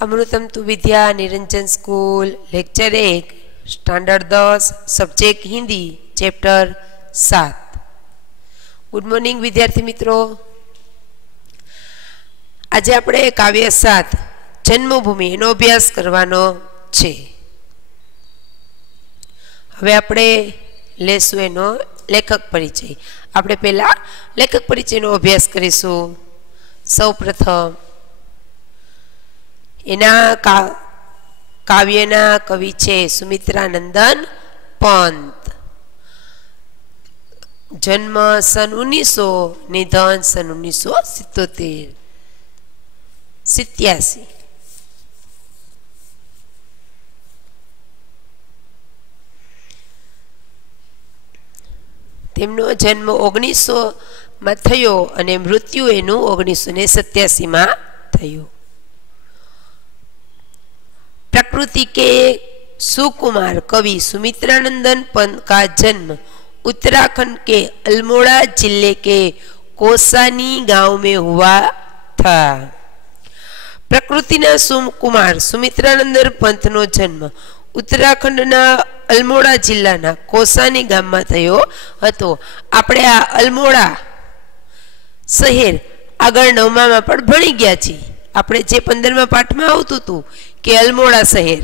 अमृतम तु विद्या Niranjan school lecture 1 standard 10 subject Hindi chapter 7। Good morning विद्यार्थी मित्रों। आज આપણે કાવ્ય 7 જન્મભૂમિ એનો અભ્યાસ કરવાનો છે। હવે આપણે લેશું એનો લેખક પરિચય। આપણે પહેલા લેખક પરિચયનો અભ્યાસ કરીશું। સૌપ્રથમ एना काव्यना कवि छे सुमित्रानंदन पंत। जन्म सन 1900, निधन सन 1987। तेमनो जन्म 1900 में थयो अने मृत्यु एनु 1987 में थयो। प्रकृति के सुकुमार कवि सुमित्रानंदन पंत का जन्म उत्तराखंड के अल्मोड़ा जिले के कोसानी गांव में हुआ था। प्रकृति ना सुकुमार सुमित्रानंदन पंत नो जन्म उत्तराखंड ना अल्मोड़ा जिला ना कोसानी गाम में थयो हतो। आपणे आ अल्मोड़ा शहर आगळ 9मा में पण भणी गया छे। આપણે જે 15મા પાઠમાં આવતું હતું કે અલ્મોડા શહેર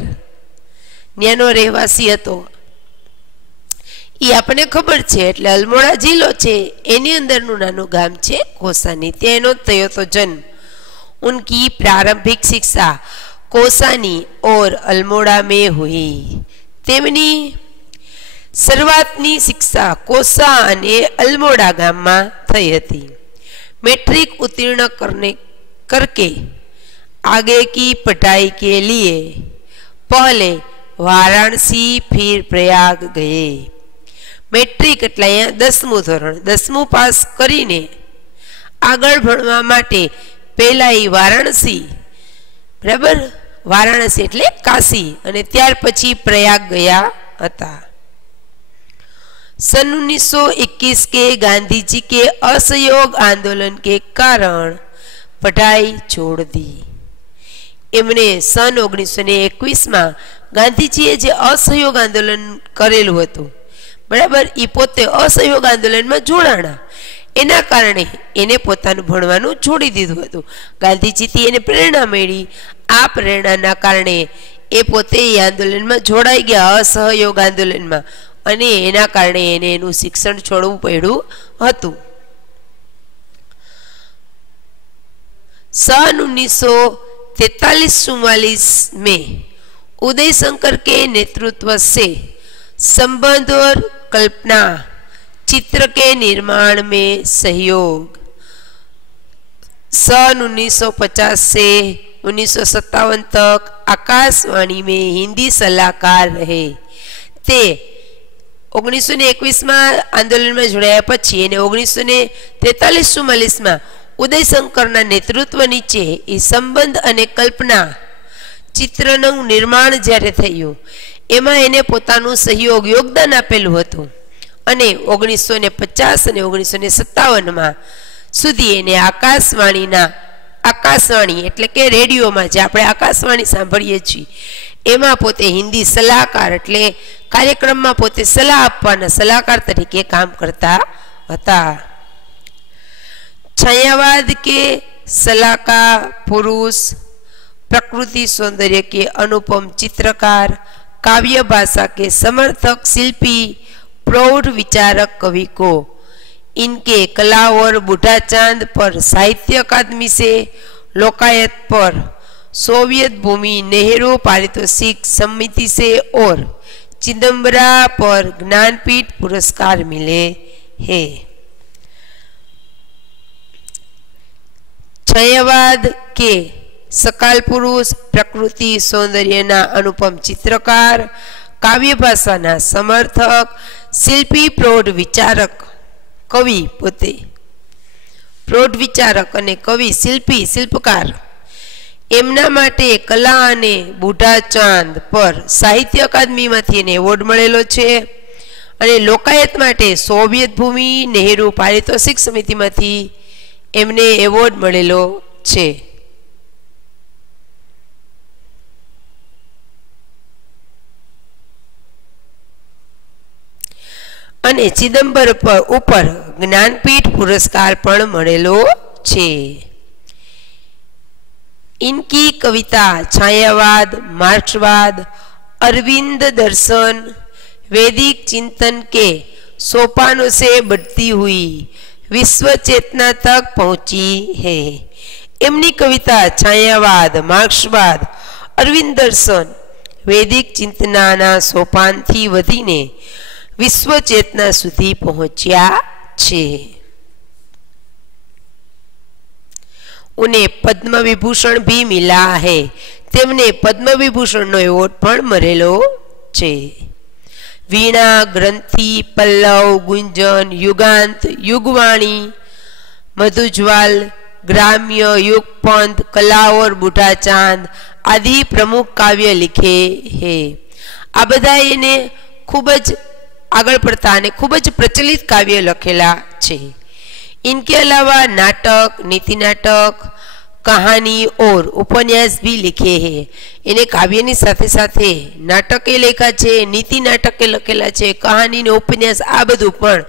ન્યાનો રહેવાસી હતો એ આપણને ખબર છે। એટલે અલ્મોડા જિલ્લો છે એની અંદરનું નાનું ગામ છે કોસાની, તેનો થયો તો જન્મ। उनकी प्रारंभिक शिक्षा कोसानी और अल्मोड़ा में हुई। તેમની શરૂઆતની शिक्षा कोसा અને અલ્મોડા ગામમાં થઈ હતી। मैट्रिक उत्तीर्ण करके आगे की पढ़ाई के लिए पहले वाराणसी फिर प्रयाग गए। मैट्रिक એટલે 10મું ધોરણ 10મું પાસ કરીને આગળ ભણવા માટે પહેલા એ વારાણસી બરાબર વારાણસી એટલે કાશી અને ત્યાર પછી પ્રયાગ ગયા હતા। सन 1921 के गांधी जी के असहयोग आंदोलन के कारण पढ़ाई छोड़ दी। एमने सन 1921 में गांधीजीए जे असहयोग आंदोलन करेलुं हतुं बराबर ई पोते असहयोग आंदोलन में जोड़ाणा एना कारणे एने पोतानुं भणवानुं छोड़ी दीधुं हतुं। गांधीजीथी एने प्रेरणा मळी। आ प्रेरणाना कारणे ए पोते ए आंदोलन में जोड़ाई गया असहयोग आंदोलन में अने एना कारणे एने एनुं शिक्षण छोड़वुं पड्युं हतुं। सन 1943-44 में उदय शंकर के नेतृत्व से संबंध और कल्पना चित्र के निर्माण में सहयोग। सन 1950 से 1957 तक आकाशवाणी में हिंदी सलाहकार रहे। ते 1921 में आंदोलन में जोड़ाया पछी 1943-44 में उदय शंकर नेतृत्व नीचे ई संबंध अने कल्पना चित्रનું निर्माण જ્યારે થયું એમાં એને પોતાનું સહયોગ યોગદાન આપેલું હતું અને 1950 અને 1957 માં સુધી એને આકાશવાણી એટલે કે રેડિયોમાં જે આપણે આકાશવાણી સાંભળીએ છીએ એમાં પોતે હિન્દી સલાહકાર એટલે કાર્યક્રમમાં પોતે સલાહ આપવાના સલાહકાર તરીકે કામ કરતા હતા। छायावाद के सलाहकार पुरुष, प्रकृति सौंदर्य के अनुपम चित्रकार, काव्य भाषा के समर्थक शिल्पी, प्रौढ़ विचारक कवि को इनके कला और बूढ़ा चांद पर साहित्य अकादमी से लोकायत पर सोवियत भूमि नेहरू पारितोषिक समिति से और चिदंबरा पर ज्ञानपीठ पुरस्कार मिले हैं। छायावाद के सकाल पुरुष, प्रकृति सौंदर्यना अनुपम चित्रकार, काव्य भाषाना समर्थक शिल्पी, प्रौढ़ विचारक कवि पोते प्रौढ़ विचारक अने कवि शिल्पी शिल्पकार एमना माटे कला अने बूढ़ा चांद पर साहित्य अकादमी मांथी एने एवोर्ड मळेलो छे अने लोकायत माटे सोवियत भूमि नेहरू पारितोषिक समिति मांथी एमने एवोर्ड मळेलो छे। અને ચિદમ્બર ઉપર જ્ઞાનપીઠ પુરસ્કાર પણ મળેલો છે. इनकी कविता छायावाद, मार्क्सवाद, अरविंद दर्शन, वैदिक चिंतन के सोपानों से बढ़ती हुई विश्व चेतना तक पहुंची है. एमनी कविता छायावाद, मार्क्सवाद, अरविंद दर्शन, वैदिक चिंतनाना सोपानथी वधीने विश्व चेतना सुधी पहुंच्या छे. उन्हें पद्म विभूषण भी मिला है. तेमने पद्म विभूषण नो एवॉर्ड पण मळेलो छे. वीणा, ग्रंथि, पल्लव, गुंजन, युगांत, युगवाणी, मधुज्वाल, ग्राम्य, युगपंथ, कला और बूढ़ा चांद आदि प्रमुख काव्य लिखे है. आ बधा एने खूब ज आगळ पड़ता अने खूब ज प्रचलित काव्य लखेला छे. इनके अलावा नाटक, नीति नाटक, कहानी और उपन्यास भी लिखे हैं. इन्हें काव्यनी साथे साथे नाटके लेखा छे, नीति नाटके लखेला छे, कहानी ने उपन्यास आ बधुं पण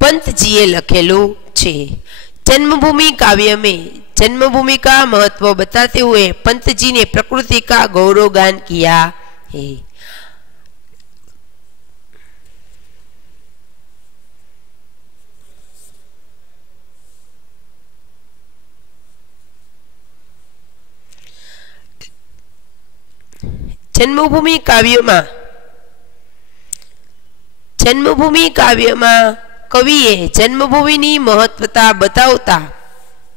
पंतजीए लखेलू छे. जन्मभूमि काव्य में जन्मभूमि का महत्व बताते हुए पंतजी ने प्रकृति का गौरव गान किया है. जन्मभूमि काव्य में कविए जन्मभूमि महत्वता बतावता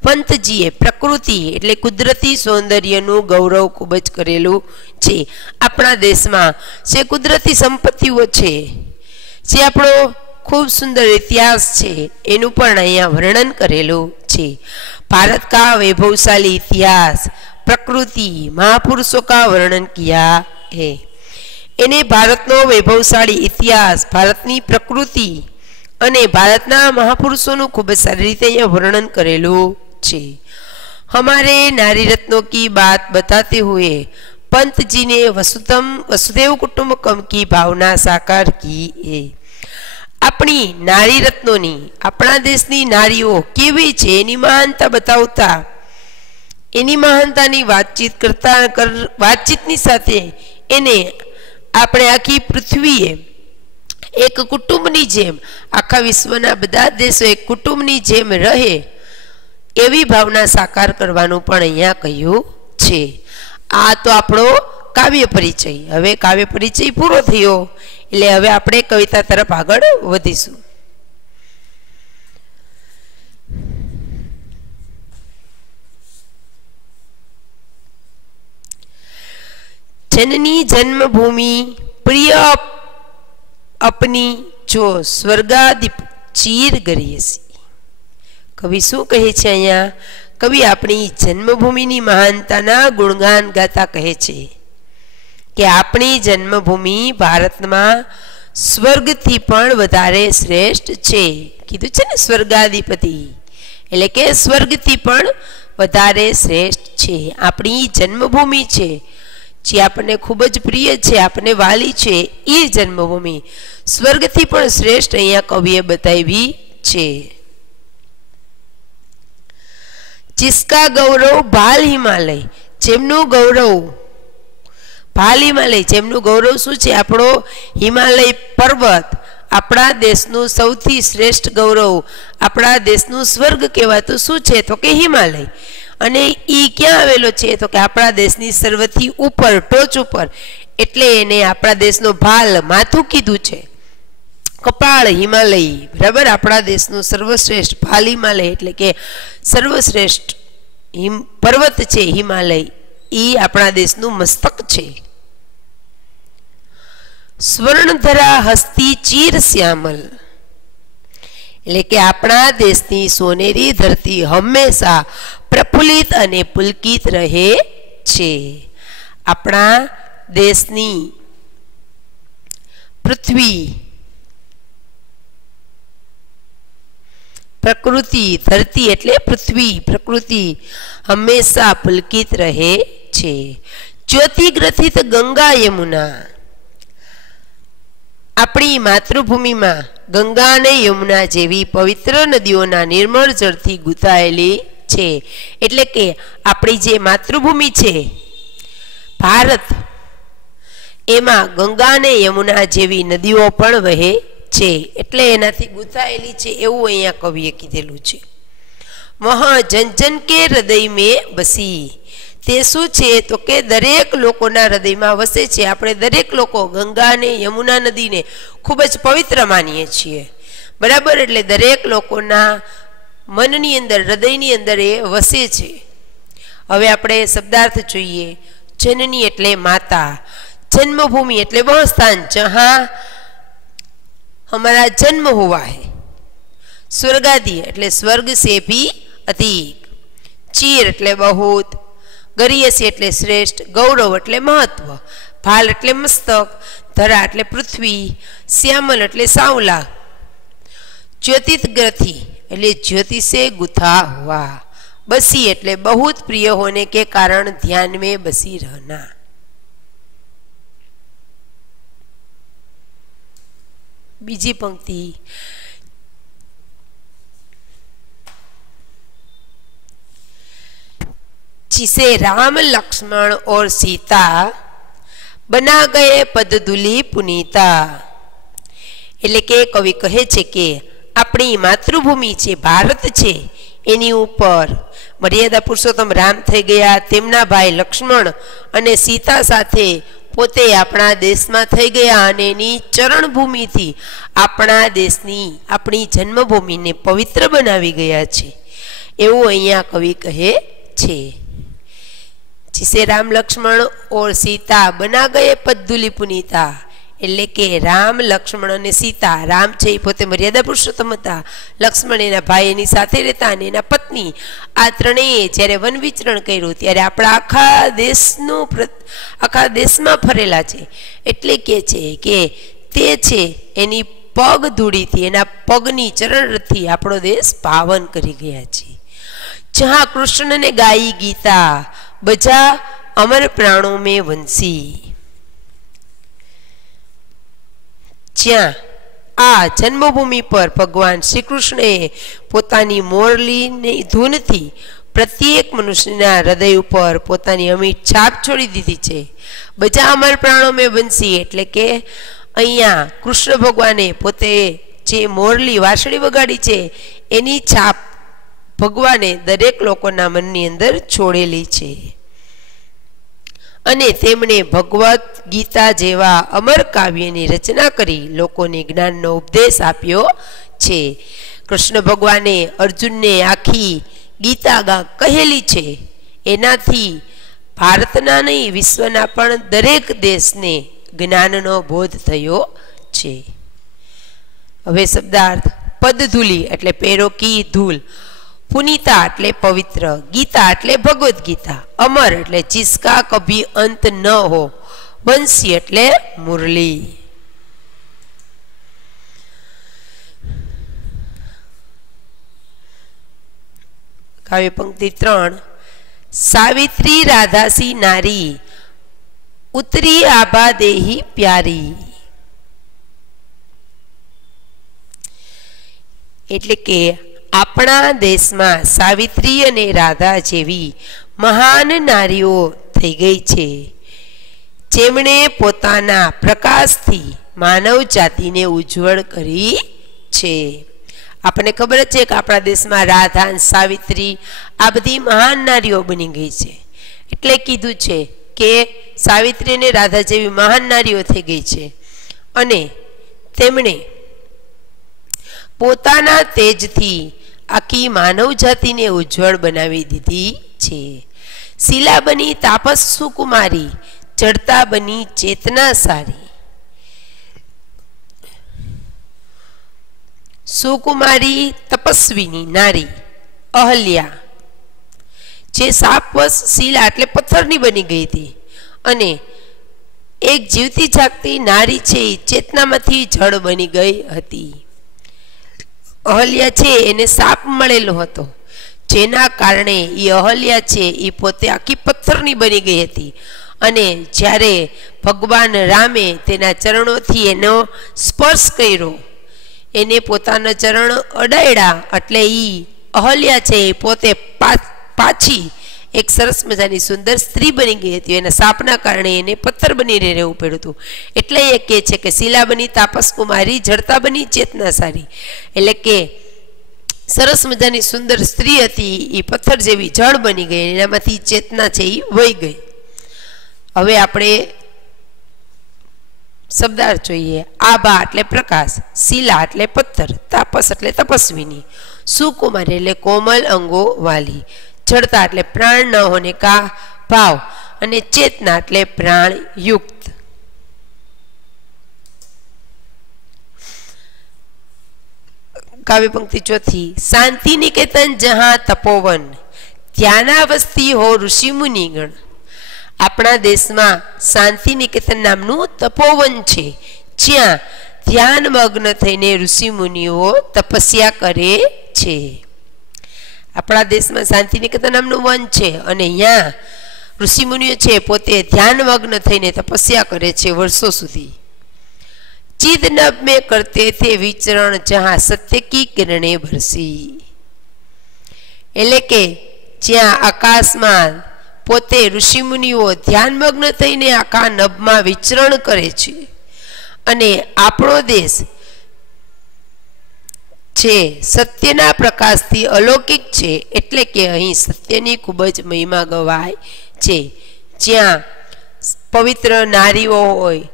पंतजीए प्रकृति एटले कुदरती सौंदर्यनु गौरव खूब ज करेलू छे. आपणा देश में जे कुदरती संपत्तिओ छे, जे आपणो खूब सुंदर इतिहास छे, एनु पण अहींया वर्णन करेलू छे. भारत का वैभवशाली इतिहास, प्रकृति, महापुरुषों का वर्णन किया है. इन्हें भारतनो वैभवशाली इतिहास, भारतनी प्रकृति अने भारतना महापुरुषों खूब सारी रीते वर्णन करेलू छे. हमारे नारी रत्नों की बात बताते हुए पंत जी ने वसुदेव कुटुंबकम की भावना साकार की है. अपनी नारी रत्नों अपना देशनी नारीओ केवी छे एनी महानता बतावता एनी महानतानी वातचीत करता वातचीतनी साथे एने आपणे आखी पृथ्वीए एक कुटुंबनी जेम आखा विश्वना बधा देशो एक कुटुंबनी जेम रहे एवी भावना साकार करवानुं पण अहींया कह्युं छे. आ तो आपणो काव्य परिचय. हवे काव्य परिचय पूरो थयो એટલે હવે આપણે કવિતા તરફ આગળ વધીશું. जननी जन्मभूमि प्रिय अपनी जो स्वर्गाधिप चीर गरियसी. कवि शू कहे छे अहींया? कवि अपनी जन्मभूमिनी महानताना गुणगान गाता कहे छे कि अपनी जन्मभूमि भारत में स्वर्ग थी पण वधारे श्रेष्ठ छे. कीधुं छे ने स्वर्गाधिपति एटले के स्वर्ग थी पण वधारे श्रेष्ठ छे. अपनी जन्मभूमि छे जे आपने खूब ज प्रिय छे, आपने वाली छे, ई जन्मभूमि स्वर्ग थी पण श्रेष्ठ अहींया कविए बतावी छे. जिसका गौरव भाल हिमालय, जेमनु गौरव भाल हिमालय, जेमनु गौरव शू छे? आपणो हिमालय पर्वत अपना देशनु सौथी श्रेष्ठ गौरव, अपना देशनु स्वर्ग कहेवातुं शू छे? तो के हिमालय. अने ई क्यां आवेलो छे? तो के आपणा देशनी सर्वथी उपर टोच उपर, एटले एने आपणा देशनो भाल माथुं कीधुं छे. कपाळ हिमालय, बराबर. आपणा देशनु सर्वश्रेष्ठ भाल हिमालय एटले के सर्वश्रेष्ठ पर्वत छे हिमालय, ई आपणा देशनु मस्तक छे. स्वर्णधरा हस्ती चीर श्यामल એટલે કે આપણા દેશની સોનેરી ધરતી હંમેશા પ્રફુલ્લિત અને પુલકિત રહે છે. આપણા દેશની પૃથ્વી પ્રકૃતિ, ધરતી એટલે પૃથ્વી, પ્રકૃતિ હંમેશા પુલકિત રહે છે. જ્યોતિ ગ્રથિત ગંગા યમુના, આપણી માતૃભૂમિમાં ગંગા અને યમુના જેવી પવિત્ર નદીઓના નિર્મળ જળથી ગૂંથાયેલી છે. એટલે કે આપણી જે માતૃભૂમિ છે ભારત, એમાં ગંગા અને યમુના જેવી નદીઓ પણ વહે છે, એટલે એનાથી ગૂંથાયેલી છે એવું અહીંયા કવિએ કીધેલું છે. વહ જન જન કે હૃદય મેં બસી, તે શું છે તો કે દરેક લોકોના હૃદયમાં વસે છે. આપણે દરેક લોકો ગંગા અને યમુના નદીને ખૂબ જ પવિત્ર માનીએ છીએ, બરાબર. એટલે દરેક લોકોના મનની અંદર, હૃદયની અંદર એ વસે છે. હવે આપણે શબ્દાર્થ જોઈએ. જનની એટલે માતા, जन्मभूमि એટલે वह स्थान जहाँ हमारा जन्म हुआ है, स्वर्गादि એટલે स्वर्ग से भी अधिक, चीर એટલે बहुत, ગરીયસી એટલે શ્રેષ્ઠ, ગૌરવ એટલે મહત્વ, ભાલ એટલે મસ્તક, ધરા એટલે પૃથ્વી, શ્યામલ એટલે સાવલા, ज्योतित ग्रथी એટલે ज्योति से गुथा हुआ, बसी એટલે बहुत प्रिय होने के कारण ध्यान में बसी रहना. बीजी पंक्ति, जिसे राम लक्ष्मण और सीता बना गए पदधूली पुनीता. એટલે કે કવિ કહે છે કે આપણી માતૃભૂમિ છે ભારત છે, એની ઉપર મર્યાદા પુરુષોત્તમ રામ થઈ ગયા, તેમના ભાઈ લક્ષ્મણ અને સીતા સાથે પોતે આપણા દેશમાં થઈ ગયા અને એની ચરણભૂમિથી આપણા દેશની, આપણી જન્મભૂમિને પવિત્ર બનાવી ગયા છે એવું અહીંયા કવિ કહે છે. जिसे राम लक्ष्मण और सीता बना गए पदधूली पुनीता, એટલે કે રામ, લક્ષ્મણ અને સીતા, રામ છે એ પોતે મર્યાદા પુરુષોત્તમ હતા, લક્ષ્મણ એના ભાઈ એની સાથે રહેતા અને એના પત્ની, આ ત્રણેય જ્યારે વન વિચરણ કર્યું ત્યારે આપણા આખા દેશમાં ફરેલા છે. એટલે કે છે કે તે છે એની પગ ધૂળીથી, એના પગની ચરણથી આપણો દેશ પાવન કરી ગયા છે. જहाँ कृष्ण ने गाई गीता बजा अमर प्राणों में वंशी, ज्यां आ जन्मभूमि पर भगवान श्री कृष्ण पोतानी मोरली धून थी प्रत्येक मनुष्यना हृदय पर पोतानी अमिट छाप छोड़ी दीधी छे. बजा अमर प्राणों में वंशी એટલે કે અહીંયા કૃષ્ણ ભગવાને પોતે જે મોરલી વાંસળી વગાડી છે એની છાપ ભગવાને દરેક લોકોના મનની અંદર છોડેલી છે અને તેમણે ભગવદ ગીતા જેવા અમર કાવ્યની રચના કરી લોકોને જ્ઞાનનો ઉપદેશ આપ્યો છે. કૃષ્ણ ભગવાને અર્જુનને આખી ગીતા કહેલી છે, એનાથી ભારતના નહીં વિશ્વના પણ દરેક દેશને જ્ઞાનનો બોધ થયો છે. હવે શબ્દાર્થ. પદધૂલી એટલે પેરોકી ધૂલ, पुनीता એટલે पवित्र, गीता એટલે भगवद गीता, अमर એટલે जिसका कभी अंत न हो, बंसी એટલે मुरली. काव्य पंक्ति 3. सावित्री राधासी नारी उतरी आभा देही प्यारी. એટલે કે આપણા દેશમાં સાવિત્રી અને રાધા જેવી મહાન નારીઓ થઈ ગઈ છે, જેમણે પોતાના પ્રકાશથી માનવ જાતિને ઉજ્જવળ કરી છે. આપણને ખબર જ છે કે આપણા દેશમાં રાધા, સાવિત્રી આ બધી મહાન નારીઓ બની ગઈ છે. એટલે કીધું છે કે સાવિત્રી અને રાધા જેવી મહાન નારીઓ થઈ ગઈ છે અને તેમણે પોતાના તેજથી આખી માનવ જાતિને ઉજ્જવળ બનાવી દીધી છે. શિલા બની તાપસ સુકુમારી, ચડતા બની ચેતના સારી. સુકુમારી તપસ્વીની નારી અહલ્યા, જે સાપવશ શિલા એટલે પથ્થરની બની ગઈ હતી અને એક જીવતી જાગતી નારી છે ચેતનામાંથી જળ બની ગઈ હતી. અહલ્યા છે એને સાપ મળેલો હતો, જેના કારણે એ અહલ્યા છે એ પોતે આખી પથ્થરની બની ગઈ હતી અને જ્યારે ભગવાન રામે તેના ચરણોથી એનો સ્પર્શ કર્યો, એને પોતાના ચરણ અડાડ્યા એટલે ઈ અહલ્યા છે એ પોતે પાછી એક સરસ મજાની સુંદર સ્ત્રી બની ગઈ હતી. એના શાપના કારણે એને પથ્થર બનીને રહેવું પડ્યું હતું. એટલે એ કહે છે કે શિલા બની તાપસ કુમારી, જડતા બની ચેતના સારી. એટલે કે સરસ મજાની સુંદર સ્ત્રી હતી એ પથ્થર જેવી જળ બની ગઈ, એનામાંથી ચેતના છે એ વહી ગઈ. હવે આપણે શબ્દાર્થ જોઈએ. આભા એટલે પ્રકાશ, શિલા એટલે પથ્થર, તાપસ એટલે તપસ્વીની, સુકુમારી એટલે કોમલ અંગો વાલી, જડતા એટલે પ્રાણ ન હોને કા ભાવ, અને ચેતના એટલે પ્રાણ યુક્ત. काव्य पंक्ति चौथी. शांति निकेतन जहां तपोवन, ध्यानावस्थी हो ऋषि मुनिगण. अपना देश में शांति निकेतन नामनु तपोवन छे, ज्यां ध्यान मग्न थईने ऋषि मुनिओ तपस्या करे छे. अपना देश में शांति निकेतन नामनु वन छे अने अहींया ऋषि मुनिओ छे पोते ध्यान मग्न थईने तपस्या करे छे वर्षों सुधी. चिद नभ में करते थे विचरण जहां सत्य की किरणें बरसी. એટલે કે જ્યાં આકાશમાં પોતે ઋષિ મુનિઓ ધ્યાનમગ્ન થઈને આખા નભમાં વિચરણ કરે છે અને આપણો દેશ છે સત્યના પ્રકાશથી અલૌકિક છે. એટલે કે અહીં સત્યની ખૂબ જ મહિમા ગવાય છે. જ્યાં પવિત્ર નારીઓ હોય,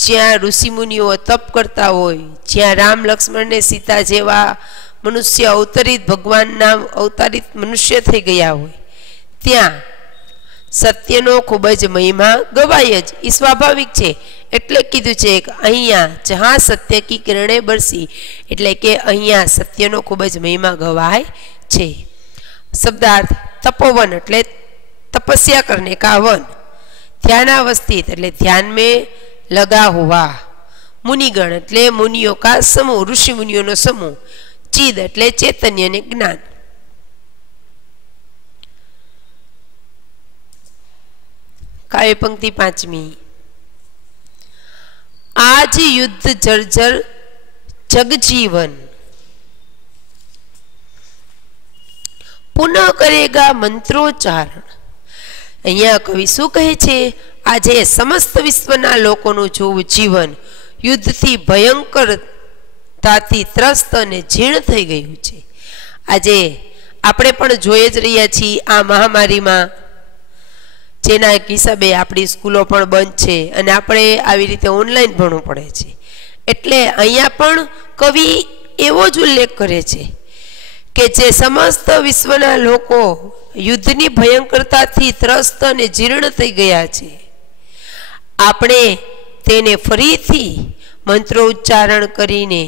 જ્યાં ઋષિમુનિઓ તપ કરતા હોય, જ્યાં રામ લક્ષ્મણ ને સીતા જેવા મનુષ્ય અવતરિત ભગવાનના અવતારિત મનુષ્ય થઈ ગયા હોય, ત્યાં સત્યનો ખૂબ જ મહિમા ગવાય જ. એ સ્વાભાવિક છે. એટલે કીધું છે કે અહીંયા જહાં સત્ય કી કિરણે બરસી, એટલે કે અહીંયા સત્યનો ખૂબ જ મહિમા ગવાય છે. શબ્દાર્થ. તપોવન એટલે તપસ્યા કરને કા વન, ध्यानावस्थित એટલે ध्यान में लगा हुआ, मुनिगण એટલે मुनियों का समूह, ऋषि मुनियों नो समूह, चिद એટલે चैतन्य ने ज्ञान. काव्य पंक्ति पांचमी. आज युद्ध जर्जर जगजीवन, पुनः करेगा मंत्रोच्चारण. અહીંયા કવિ શું કહે છે? આજે સમસ્ત વિશ્વના લોકોનું જોવું જીવન યુદ્ધથી ભયંકરતાથી ત્રસ્ત અને જીર્ણ થઈ ગયું છે. આજે આપણે પણ જોઈ જ રહ્યા છીએ આ મહામારીમાં, જેના હિસાબે આપણી સ્કૂલો પણ બંધ છે અને આપણે આવી રીતે ઓનલાઈન ભણવું પડે છે. એટલે અહીંયા પણ કવિ એવો જ ઉલ્લેખ કરે છે કે જે સમસ્ત વિશ્વના લોકો યુદ્ધની ભયંકરતાથી ત્રસ્ત અને જીર્ણ થઈ ગયા છે. આપણે તેને ફરીથી મંત્રો ઉચ્ચારણ કરીને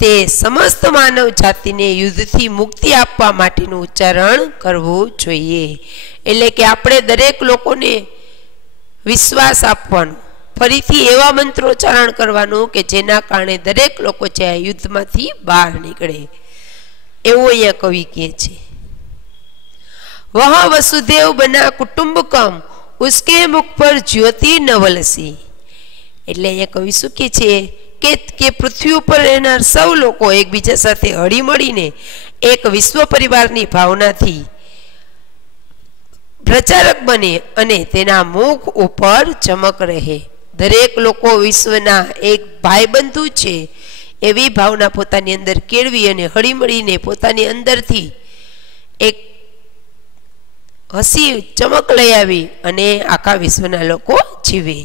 તે સમસ્ત માનવ જાતિને યુદ્ધથી મુક્તિ આપવા માટેનું ઉચ્ચારણ કરવું જોઈએ. એટલે કે આપણે દરેક લોકોને વિશ્વાસ આપવાનો, ફરીથી એવા મંત્રોચ્ચારણ કરવાનું કે જેના કારણે દરેક લોકો છે આ યુદ્ધમાંથી બહાર નીકળે, એવું અહીંયા કવિ કહે છે. वह वसुदेव बना कुटुंबकम, उसके मुख पर ज्योति नवलसी. એટલે અહીંયા કવિ શું કહે છે કે પૃથ્વી ઉપર રહેનાર સૌ લોકો એકબીજા સાથે હળી મળીને એક વિશ્વ પરિવારની ભાવનાથી પ્રચારક બને અને તેના મુખ ઉપર ચમક રહે. દરેક લોકો વિશ્વના એક ભાઈબંધુ છે એવી ભાવના પોતાની અંદર કેળવી અને હળી મળીને પોતાની અંદરથી એક હસી ચમક લઈ આવી અને આખા વિશ્વના લોકો જીવે.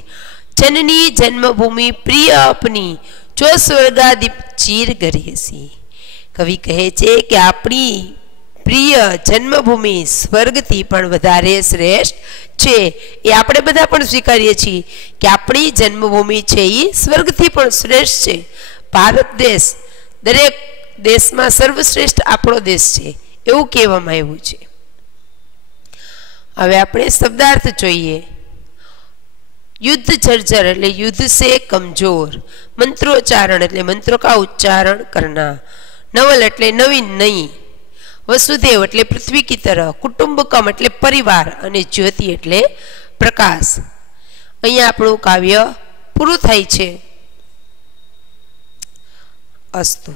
જનની જન્મભૂમિ પ્રિય અપની, જો સ્વર્ગાદીપ ચીર ગરીસી. કવિ કહે છે કે આપણી પ્રિય જન્મભૂમિ સ્વર્ગથી પણ વધારે શ્રેષ્ઠ છે. એ આપણે બધા પણ સ્વીકારીએ છીએ કે આપણી જન્મભૂમિ છે એ સ્વર્ગથી પણ શ્રેષ્ઠ છે. ભારત દેશ દરેક દેશમાં સર્વશ્રેષ્ઠ આપણો દેશ છે એવું કહેવામાં આવ્યું છે. હવે આપણે શબ્દાર્થ જોઈએ. युद्ध जर्जर એટલે युद्ध से कमजोर, मंत्रोच्चारण એટલે मंत्रों का उच्चारण करना, नवल એટલે नवीन नहीं, वसुदेव એટલે पृथ्वी की तरह, कुटुंबकम એટલે परिवार અને જ્યોતિ એટલે પ્રકાશ. અહીંયા આપણું કાવ્ય પૂરું થાય છે. अस्तु।